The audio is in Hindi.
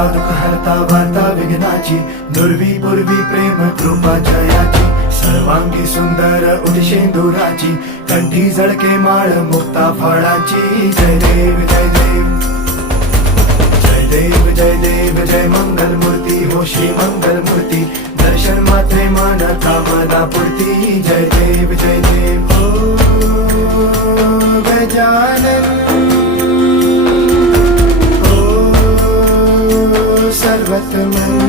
हरता दुःख हरता वार्ता विघ्नाची, दुर्वी पूर्वी प्रेम कृपा जयाची, सर्वांगी सुंदर उदिशेंदुराची, कंठी झळके माळ मुक्ता फळाची. जय देव जय देव जय देव जय देव जय मंगल मूर्ती हो श्री मंगल मूर्ती, दर्शन मात्रे मन कामना पूर्ती. जय देव जय देव हो गजानन हो सर्वतमन.